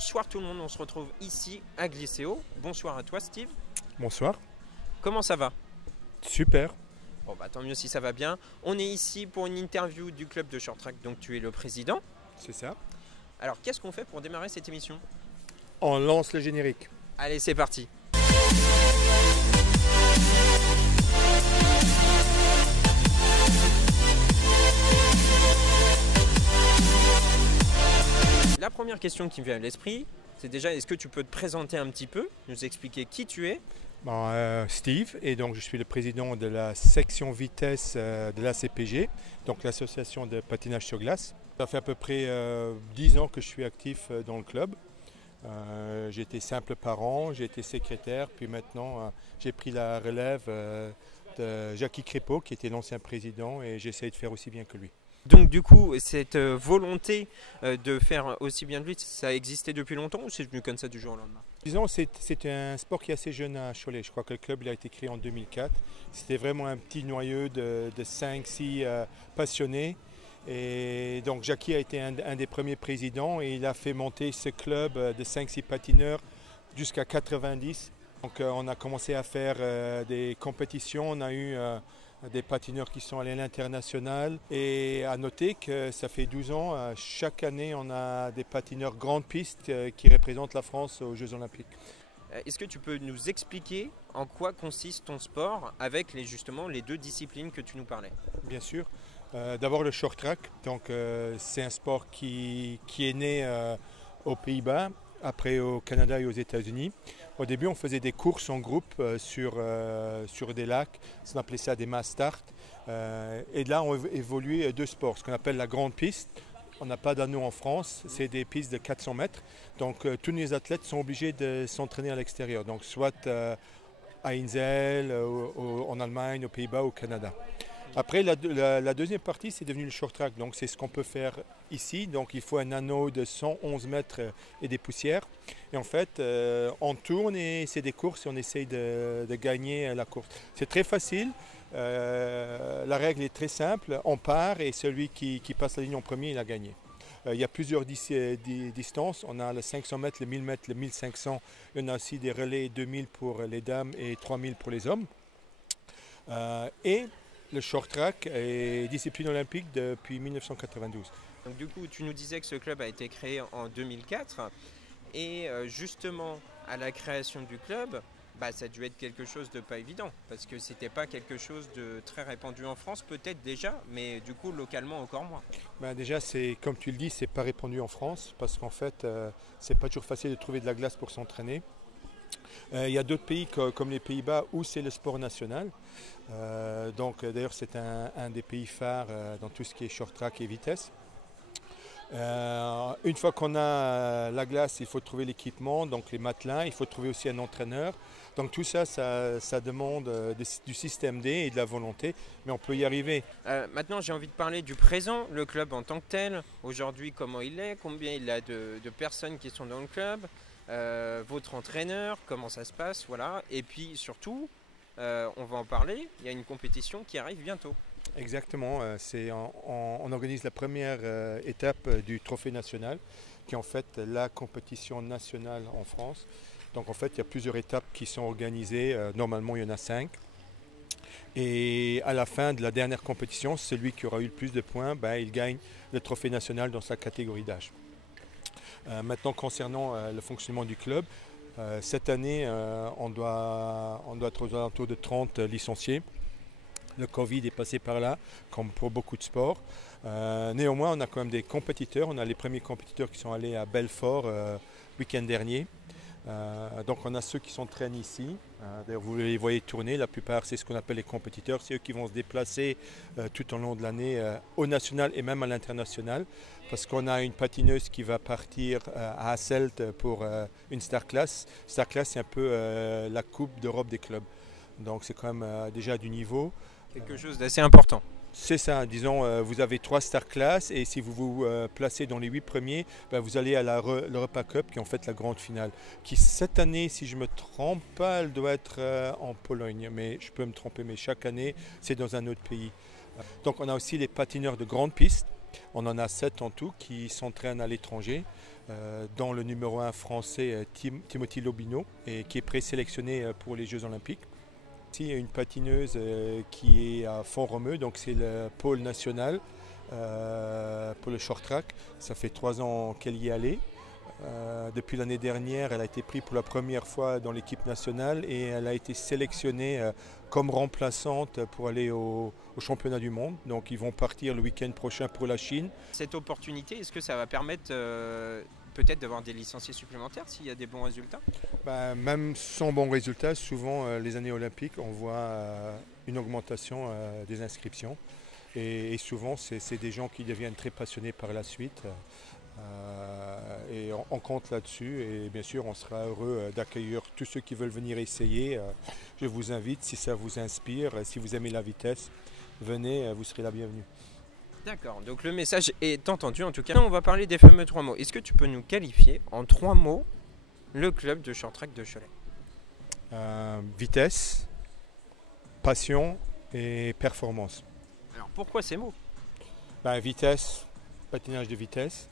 Bonsoir tout le monde, on se retrouve ici à Glycéo. Bonsoir à toi Steve. Bonsoir. Comment ça va? Super. Bon bah tant mieux si ça va bien. On est ici pour une interview du club de short track, donc tu es le président. C'est ça. Alors qu'est-ce qu'on fait pour démarrer cette émission? On lance le générique. Allez, c'est parti. La première question qui me vient à l'esprit, c'est déjà, est-ce que tu peux te présenter un petit peu, nous expliquer qui tu es? Steve, et donc je suis le président de la section vitesse de l'ACPG, donc l'association de patinage sur glace. Ça fait à peu près 10 ans que je suis actif dans le club. J'ai été simple parent, j'ai été secrétaire, puis maintenant j'ai pris la relève de Jackie Crépeau, qui était l'ancien président, et j'essaie de faire aussi bien que lui. Donc du coup, cette volonté de faire aussi bien de lui, ça a existé depuis longtemps ou c'est venu comme ça du jour au lendemain? Disons, c'est un sport qui est assez jeune à Cholet. Je crois que le club il a été créé en 2004. C'était vraiment un petit noyau de 5-6 passionnés. Et donc Jackie a été un des premiers présidents et il a fait monter ce club de 5-6 patineurs jusqu'à 90. Donc on a commencé à faire des compétitions. On a eu des patineurs qui sont allés à l'international. Et à noter que ça fait 12 ans, chaque année, on a des patineurs grande piste qui représentent la France aux Jeux Olympiques. Est-ce que tu peux nous expliquer en quoi consiste ton sport avec justement les deux disciplines que tu nous parlais? Bien sûr. D'abord le short track. Donc, c'est un sport qui est né aux Pays-Bas, après au Canada et aux États-Unis. Au début, on faisait des courses en groupe sur des lacs. On appelait ça des mass start. Et là, on évolué deux sports, ce qu'on appelle la grande piste. On n'a pas d'anneau en France, c'est des pistes de 400 mètres. Donc, tous les athlètes sont obligés de s'entraîner à l'extérieur. Donc, soit à Inzell, en Allemagne, aux Pays-Bas, au Canada. Après, la deuxième partie, c'est devenu le short track. Donc, c'est ce qu'on peut faire ici. Donc, il faut un anneau de 111 mètres et des poussières. Et en fait, on tourne et c'est des courses et on essaye de gagner la course. C'est très facile. La règle est très simple. On part et celui qui passe la ligne en premier, il a gagné. Il y a plusieurs distances. On a le 500 mètres, le 1000 mètres, le 1500. Il y en a aussi des relais 2000 pour les dames et 3000 pour les hommes. Et le short track est discipline olympique depuis 1992. Donc du coup, tu nous disais que ce club a été créé en 2004 et justement à la création du club, ça a dû être quelque chose de pas évident parce que c'était pas quelque chose de très répandu en France peut-être déjà, mais du coup localement encore moins. Déjà, c'est comme tu le dis, c'est pas répandu en France parce qu'en fait, c'est pas toujours facile de trouver de la glace pour s'entraîner. Il y a d'autres pays comme les Pays-Bas où c'est le sport national. D'ailleurs, c'est un des pays phares dans tout ce qui est short track et vitesse. Une fois qu'on a la glace, il faut trouver l'équipement, donc les matelas, il faut trouver aussi un entraîneur. Donc tout ça, ça demande du système D et de la volonté, mais on peut y arriver. Maintenant, j'ai envie de parler du présent, le club en tant que tel. Aujourd'hui, comment il est, combien il a de personnes qui sont dans le club, votre entraîneur, comment ça se passe, voilà. Et puis surtout, on va en parler, il y a une compétition qui arrive bientôt. Exactement, on organise la première étape du Trophée national, qui est en fait la compétition nationale en France. Donc en fait, il y a plusieurs étapes qui sont organisées, normalement il y en a 5. Et à la fin de la dernière compétition, celui qui aura eu le plus de points, il gagne le Trophée national dans sa catégorie d'âge. Maintenant, concernant le fonctionnement du club, cette année, on doit être aux alentours de 30 licenciés. Le Covid est passé par là, comme pour beaucoup de sports. Néanmoins, on a quand même des compétiteurs. On a les premiers compétiteurs qui sont allés à Belfort week-end dernier. Donc on a ceux qui s'entraînent ici. D'ailleurs, vous les voyez tourner. La plupart, c'est ce qu'on appelle les compétiteurs. C'est eux qui vont se déplacer tout au long de l'année au national et même à l'international. Parce qu'on a une patineuse qui va partir à Hasselt pour une Star Class. Star Class, c'est un peu la Coupe d'Europe des clubs. Donc c'est quand même déjà du niveau. Quelque chose d'assez important. C'est ça, disons, vous avez 3 Star Class et si vous vous placez dans les 8 premiers, vous allez à l'Europa Cup qui est en fait la grande finale. Qui cette année, si je ne me trompe pas, elle doit être en Pologne, mais je peux me tromper, mais chaque année, c'est dans un autre pays. Donc on a aussi les patineurs de grande piste, on en a 7 en tout qui s'entraînent à l'étranger. dont le numéro 1 français Timothy Lobino, et qui est présélectionné pour les Jeux Olympiques. Ici, il y a une patineuse qui est à Font-Romeu, donc c'est le pôle national pour le short track. Ça fait 3 ans qu'elle y est allée. Depuis l'année dernière, elle a été prise pour la première fois dans l'équipe nationale et elle a été sélectionnée comme remplaçante pour aller au championnat du monde. Donc ils vont partir le week-end prochain pour la Chine. Cette opportunité, est-ce que ça va permettre peut-être d'avoir des licenciés supplémentaires s'il y a des bons résultats? Même sans bons résultats, souvent les années olympiques, on voit une augmentation des inscriptions. Et souvent, c'est des gens qui deviennent très passionnés par la suite. Et on compte là-dessus, et bien sûr on sera heureux d'accueillir tous ceux qui veulent venir essayer. Je vous invite, si ça vous inspire, si vous aimez la vitesse, venez, vous serez la bienvenue. D'accord, donc le message est entendu en tout cas. On va parler des fameux 3 mots. Est-ce que tu peux nous qualifier en 3 mots le club de short track de Cholet? Vitesse, passion et performance. Alors pourquoi ces mots? Vitesse, patinage de vitesse.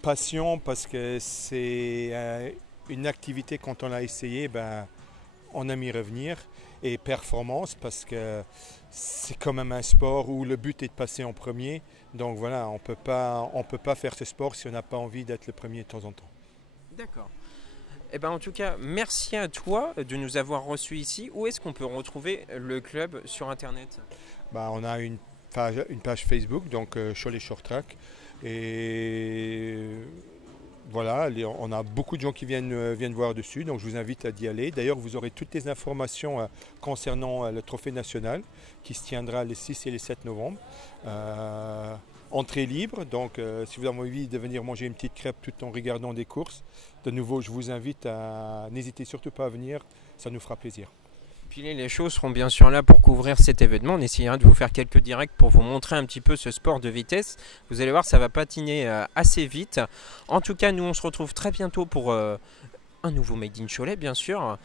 Passion parce que c'est une activité, quand on l'a essayé, on aime y revenir. Et performance parce que c'est quand même un sport où le but est de passer en premier. Donc voilà, on peut pas faire ce sport si on n'a pas envie d'être le premier de temps en temps. D'accord. En tout cas, merci à toi de nous avoir reçus ici. Où est-ce qu'on peut retrouver le club sur Internet? On a une page Facebook, donc Cholet Short Track. Et voilà, on a beaucoup de gens qui viennent voir dessus, donc je vous invite à y aller. D'ailleurs, vous aurez toutes les informations concernant le trophée national qui se tiendra les 6 et les 7 novembre. Entrée libre, donc si vous avez envie de venir manger une petite crêpe tout en regardant des courses, de nouveau, je vous invite à n'hésitez surtout pas à venir, ça nous fera plaisir. Puis les choses seront bien sûr là pour couvrir cet événement. On essayera de vous faire quelques directs pour vous montrer un petit peu ce sport de vitesse. Vous allez voir, ça va patiner assez vite. En tout cas, nous on se retrouve très bientôt pour un nouveau Made in Cholet bien sûr.